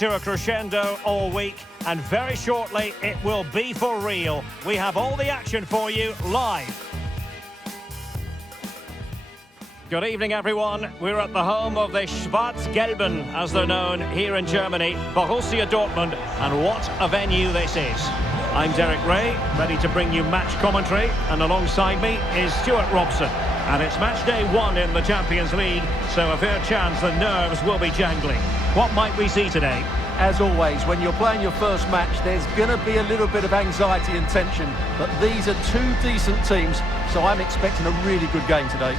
to a crescendo all week, and very shortly it will be for real. We have all the action for you live. Good evening, everyone. We're at the home of the Schwarz-Gelben, as they're known here in Germany, Borussia Dortmund, and what a venue this is. I'm Derek Ray, ready to bring you match commentary, and alongside me is Stuart Robson. And it's match day 1 in the Champions League, so a fair chance the nerves will be jangling. What might we see today? As always, when you're playing your first match, there's going to be a little bit of anxiety and tension, but these are two decent teams, so I'm expecting a really good game today.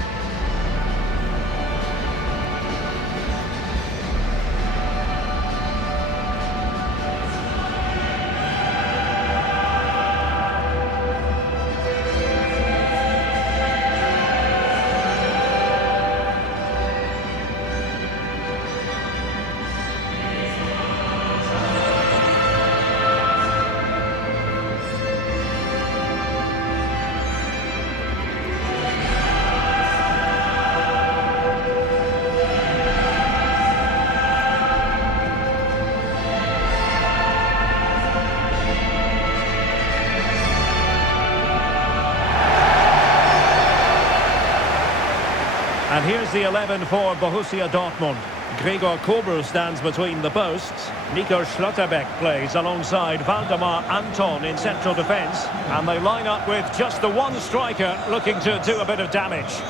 And here's the 11 for Borussia Dortmund. Gregor Kobel stands between the posts. Nico Schlotterbeck plays alongside Waldemar Anton in central defence. And they line up with just the one striker looking to do a bit of damage.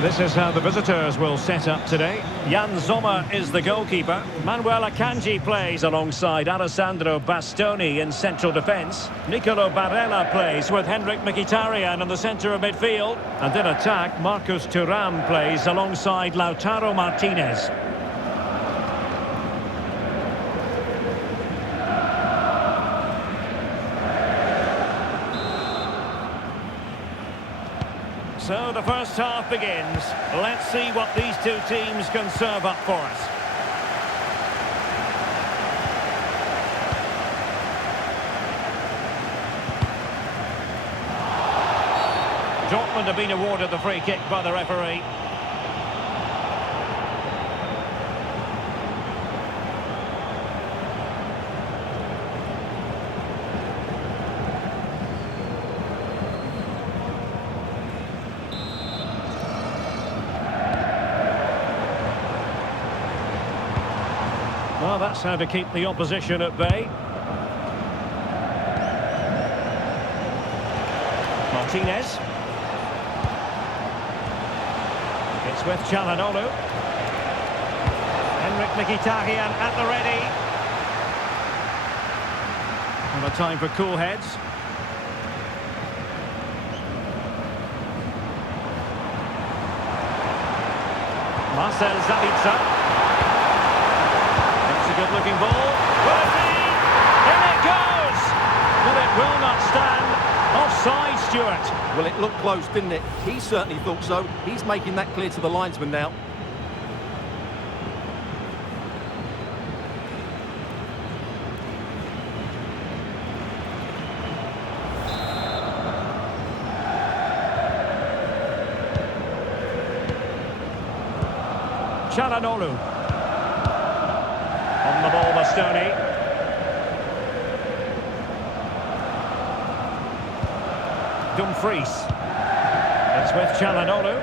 This is how the visitors will set up today. Jan Sommer is the goalkeeper. Manuel Akanji plays alongside Alessandro Bastoni in central defence. Nicolo Barella plays with Henrik Mkhitaryan in the centre of midfield. And in attack, Marcus Thuram plays alongside Lautaro Martinez. So the first half begins. Let's see what these two teams can serve up for us. Dortmund have been awarded the free kick by the referee. Well, that's how to keep the opposition at bay. Martinez. It's with Çalhanoğlu. Henrik Mkhitaryan at the ready. And a time for cool heads. Marcel Sabitzer. Good-looking ball. Will it be? In it goes! But it will not stand. Offside, Stuart. Well, it looked close, didn't it? He certainly thought so. He's making that clear to the linesman now. Çalhanoğlu. On the ball, Bastoni. Dumfries. It's with Çalhanoğlu.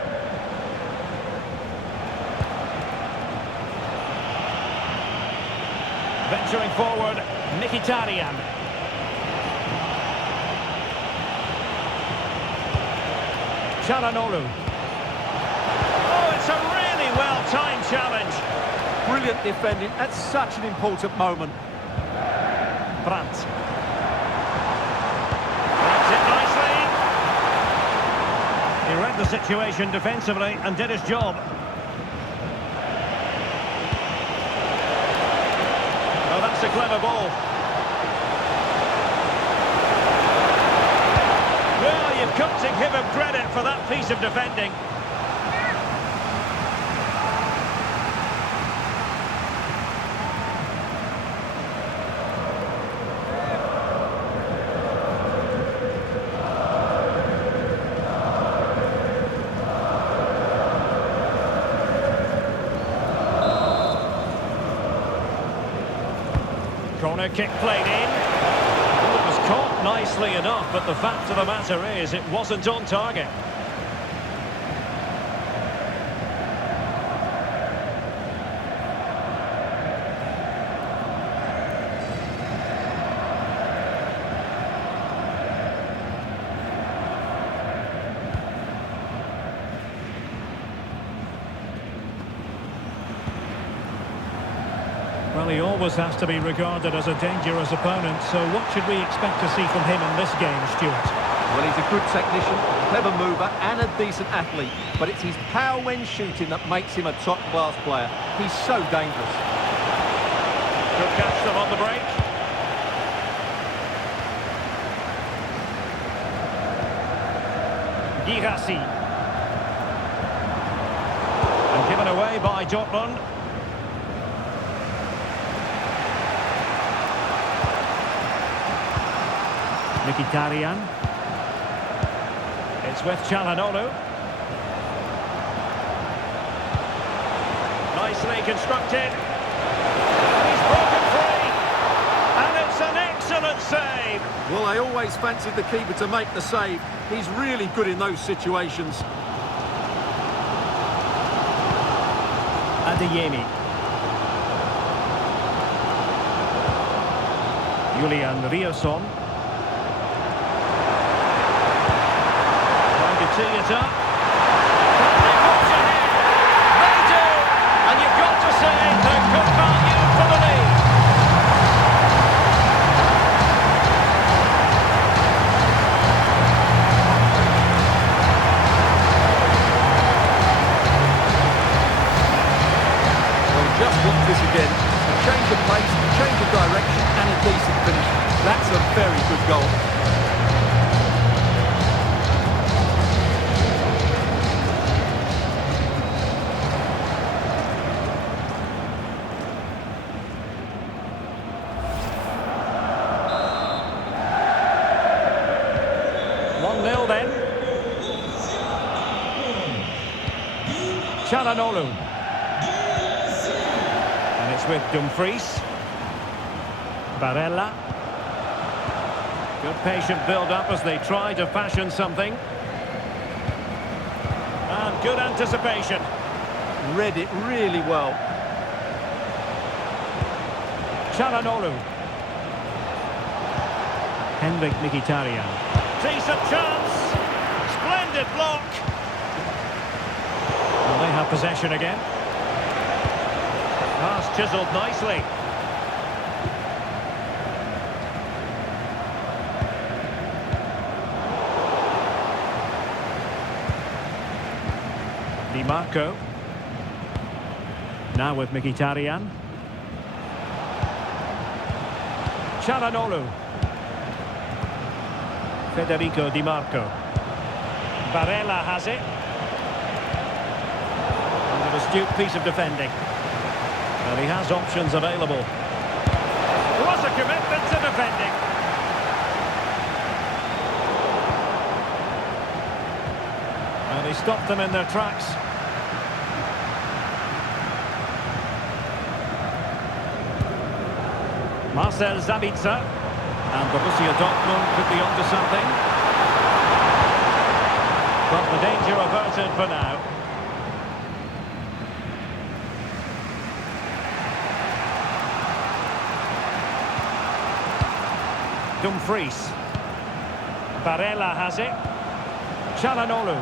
Venturing forward, Mkhitaryan. Çalhanoğlu. Oh, it's a really well-timed challenge. Brilliant defending at such an important moment. Brandt. Grabs it nicely. He read the situation defensively and did his job. clever ball. Well, you've got to give him credit for that piece of defending. Corner kick played in. Well, it was caught nicely enough, but the fact of the matter is it wasn't on target. Well, he always has to be regarded as a dangerous opponent, so what should we expect to see from him in this game, Stuart? Well, he's a good technician, a clever mover and a decent athlete, but it's his power when shooting that makes him a top-class player. He's so dangerous. Good catch them on the break. Girassi. And given away by Dortmund. Mkhitaryan. It's with Çalhanoğlu. Nicely constructed. And he's broken free. And it's an excellent save. Well, I always fancied the keeper to make the save. He's really good in those situations. Adeyemi. Julian Rierson. Tee it up. They push ahead. They do. And you've got to say they're good value for the lead. Well, just watch this again. A change of pace, a change of direction and a decent finish. That's a very good goal. Then Çalhanoğlu, and it's with Dumfries. Barella. Good patient build-up as they try to fashion something. And good anticipation. Read it really well. Çalhanoğlu. Henrik Mkhitaryan. Decent chance. Splendid block. Well, they have possession again. Pass chiselled nicely. Di Marco. Now with Mkhitaryan. Çalhanoğlu. Federico Di Marco. Barella has it. And an astute piece of defending. Well, he has options available. What a commitment to defending. And he stopped them in their tracks. Marcel Sabitzer. And Borussia Dortmund could be onto something. But the danger averted for now. Dumfries. Barella has it. Çalhanoğlu.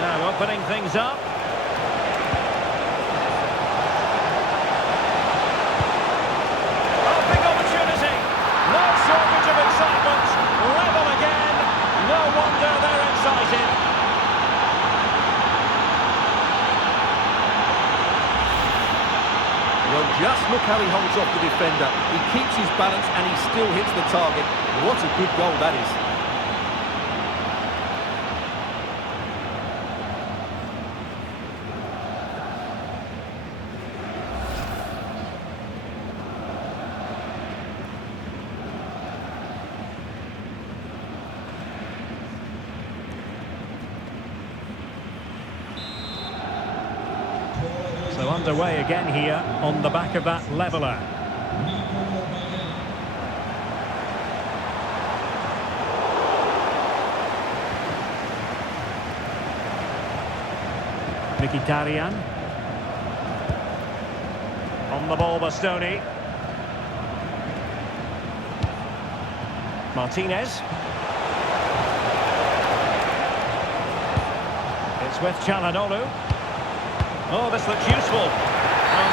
Now opening things up. Shortage of excitement, level again, no wonder they're excited. Just look how he holds off the defender. He keeps his balance and he still hits the target. What a good goal that is. So underway again here on the back of that leveller. Mkhitaryan. On the ball, Bastoni. Martinez. It's with Çalhanoğlu. Oh, this looks useful.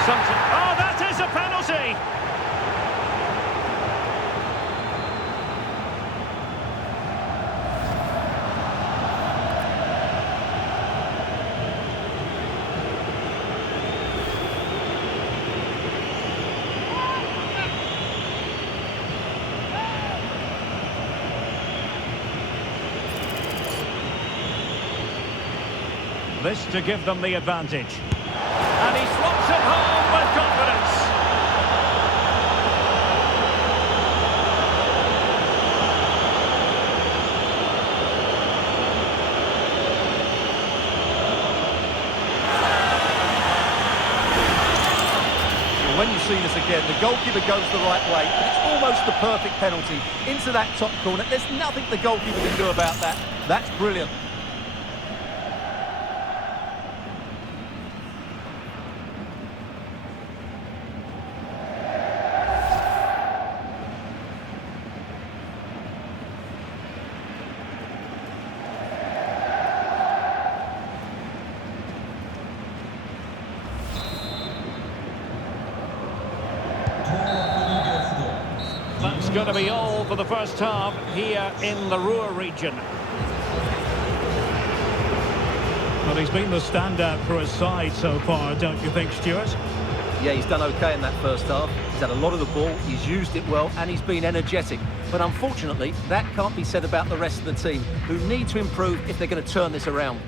Oh, that is a penalty! This to give them the advantage. And he slots it home with confidence. When you see this again, the goalkeeper goes the right way, but it's almost the perfect penalty. Into that top corner, there's nothing the goalkeeper can do about that. That's brilliant. That's going to be all for the first half here in the Ruhr region. Well, he's been the standout for his side so far, don't you think, Stuart? Yeah, he's done okay in that first half. He's had a lot of the ball, he's used it well, and he's been energetic. But unfortunately, that can't be said about the rest of the team, who need to improve if they're going to turn this around.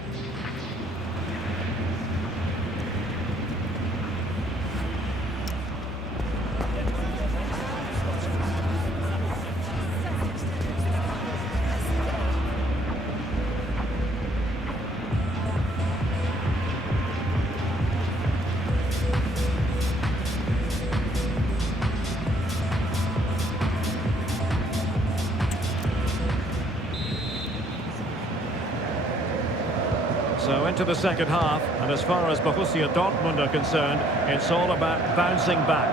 So into the second half, and as far as Borussia Dortmund are concerned, it's all about bouncing back.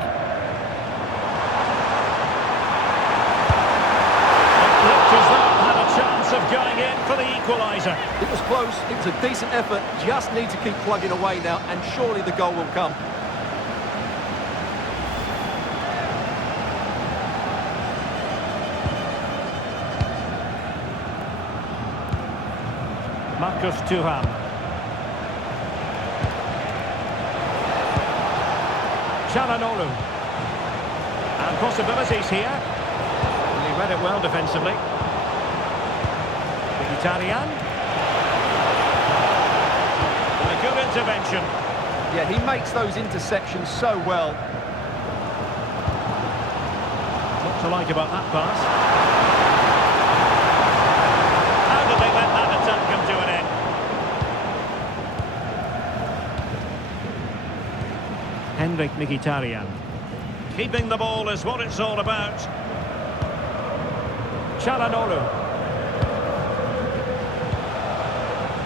It looked as though it had a chance of going in for the equaliser. It was close, it was a decent effort, just need to keep plugging away now, and surely the goal will come. Marcus Thuram. Çalhanoğlu. And possibilities here. And he read it well defensively. Mkhitaryan. And a good intervention. Yeah, he makes those interceptions so well. What to like about that pass? How did they let that attack come to an end? Henrik Mkhitaryan. Keeping the ball is what it's all about. Çalhanoğlu.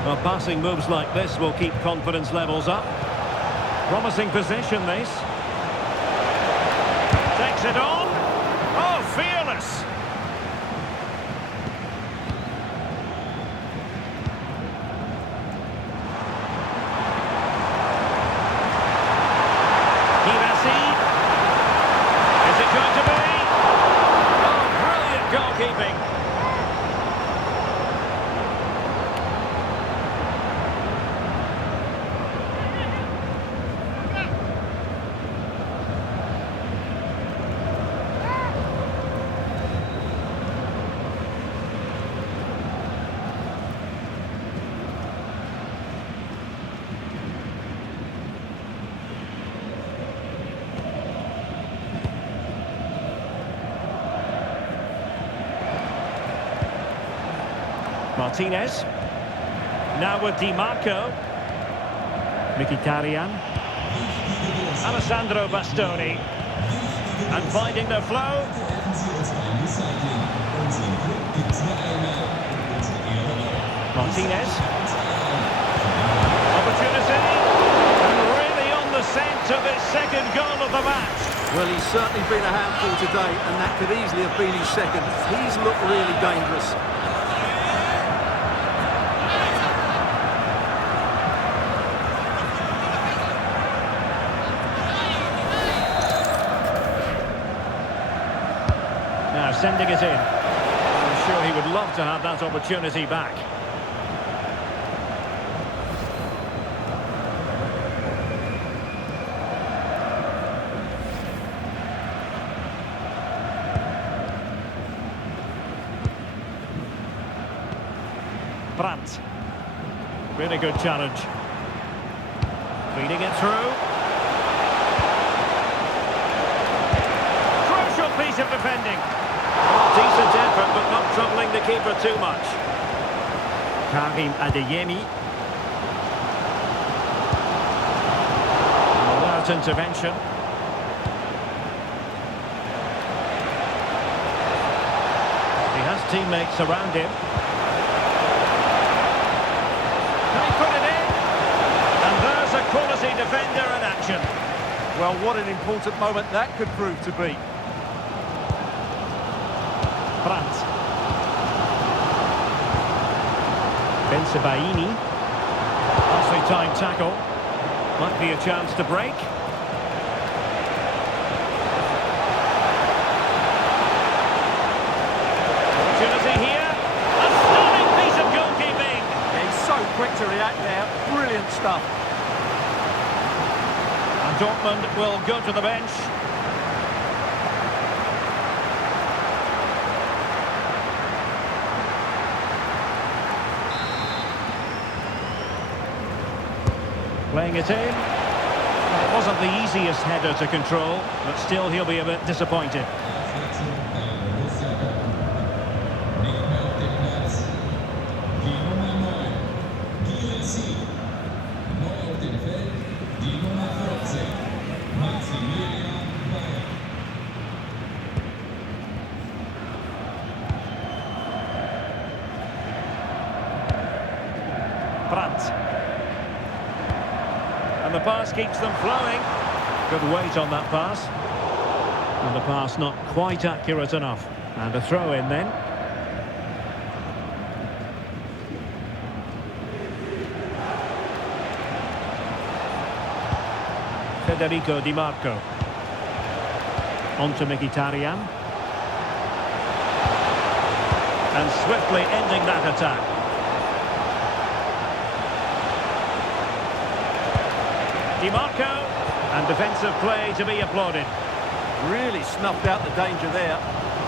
Well, passing moves like this will keep confidence levels up. Promising position, this. Takes it on. Oh, fearless. Is it going to be? Oh, brilliant goalkeeping. Martinez. Now with Di Marco. Mkhitaryan. Alessandro Bastoni. And finding the flow. Martinez. Opportunity. And really on the scent of his second goal of the match. Well, he's certainly been a handful today, and that could easily have been his second. He's looked really dangerous. Now sending it in. I'm sure he would love to have that opportunity back. Brandt. Really good challenge. Feeding it through. Crucial piece of defending. Decent effort, but not troubling the keeper too much. Karim Adeyemi. Without intervention. He has teammates around him. Put it in, and there's a quality defender in action. Well, what an important moment that could prove to be. Brandt. Bensebaini. Nicely timed tackle. Might be a chance to break. Opportunity here. A stunning piece of goalkeeping. He's so quick to react now. Brilliant stuff. And Dortmund will go to the bench. Playing it in. Well, it wasn't the easiest header to control, but still he'll be a bit disappointed. Brandt. And the pass keeps them flowing. Good weight on that pass. And the pass not quite accurate enough. And a throw in then. Federico Di Marco. On to Mkhitaryan. And swiftly ending that attack. Di Marco, and defensive play to be applauded. Really snuffed out the danger there.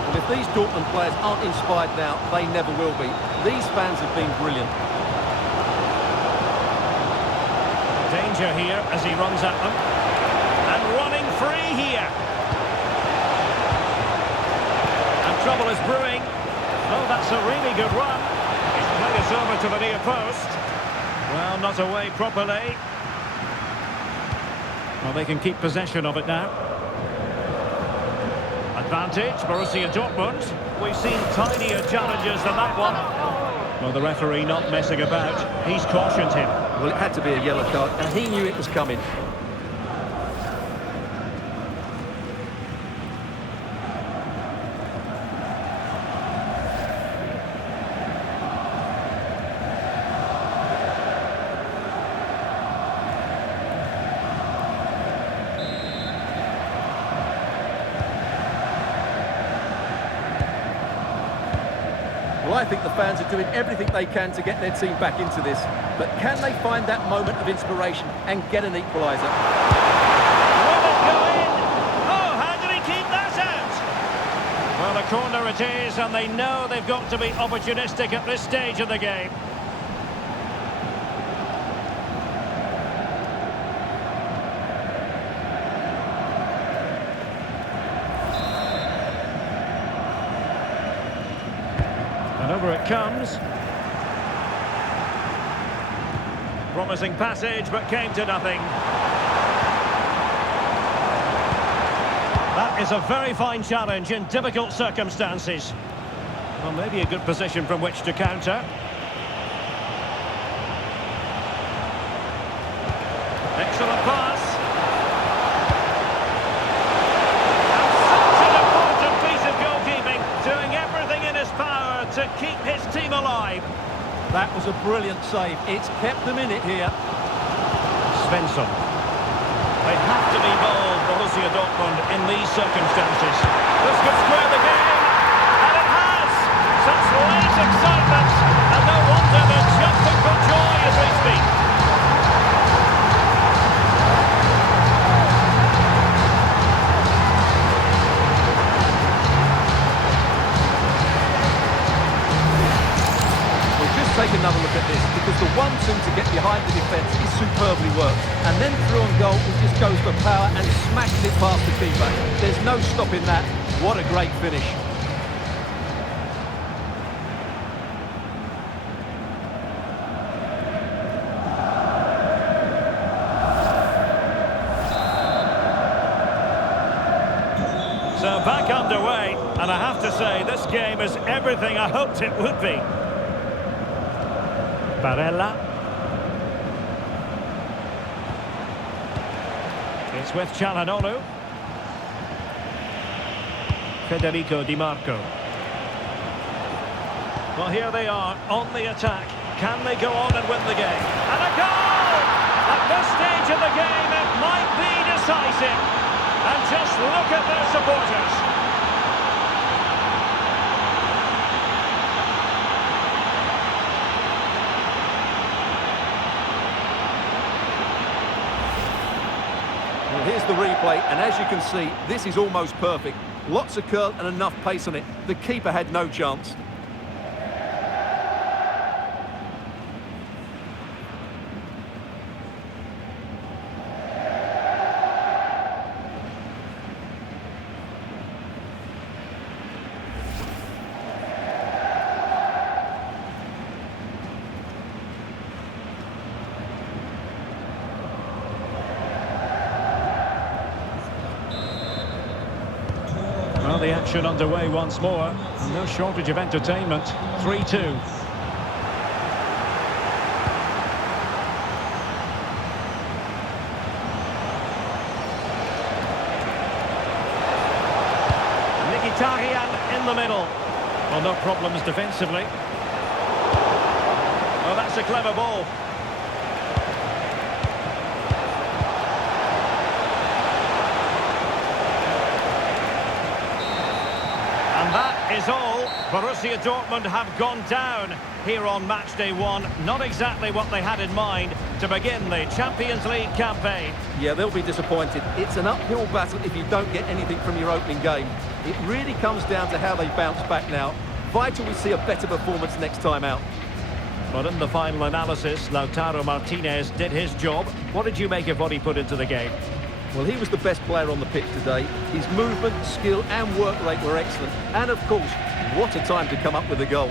But if these Dortmund players aren't inspired now, they never will be. These fans have been brilliant. Danger here as he runs at them. And running free here. And trouble is brewing. Oh, that's a really good run. He's played us over to the near post. Well, not away properly. Well, they can keep possession of it now. Advantage, Borussia Dortmund. We've seen tinier challenges than that one. Well, the referee not messing about. He's cautioned him. Well, it had to be a yellow card, and he knew it was coming. Well, I think the fans are doing everything they can to get their team back into this. But can they find that moment of inspiration and get an equaliser? Will it go in? Oh, how did he keep that out? Well, the corner it is, and they know they've got to be opportunistic at this stage of the game. And over it comes. promising passage, but came to nothing. That is a very fine challenge in difficult circumstances. Well, maybe a good position from which to counter. Excellent pass. And such an important piece of goalkeeping, doing everything in his power to keep his team alive. That was a brilliant save. It's kept them in it here. Svensson. They have to be bold, Borussia Dortmund, in these circumstances. This could square the game, and it has! Such late excitement, and no wonder they're jumping for joy as we speak. Take another look at this, because the 1-2 to get behind the defence is superbly worked, and then through on goal he just goes for power and smashes it past the keeper. There's no stopping that. What a great finish. So back underway, and I have to say this game is everything I hoped it would be. Barella. It's with Çalhanoğlu. Federico Di Marco. Well, here they are on the attack. Can they go on and win the game? And a goal! At this stage of the game, it might be decisive. And just look at their supporters. Here's the replay, and as you can see, this is almost perfect. Lots of curl and enough pace on it. The keeper had no chance. Well, the action underway once more. No shortage of entertainment. 3-2. Mkhitaryan in the middle. Well, no problems defensively. Oh, that's a clever ball. And that is all. Borussia Dortmund have gone down here on match day one. Not exactly what they had in mind to begin the Champions League campaign. Yeah, they'll be disappointed. It's an uphill battle if you don't get anything from your opening game. It really comes down to how they bounce back now. Vital we see a better performance next time out. But in the final analysis, Lautaro Martinez did his job. What did you make of what he put into the game? Well, he was the best player on the pitch today. His movement, skill and work rate were excellent. And of course, what a time to come up with a goal.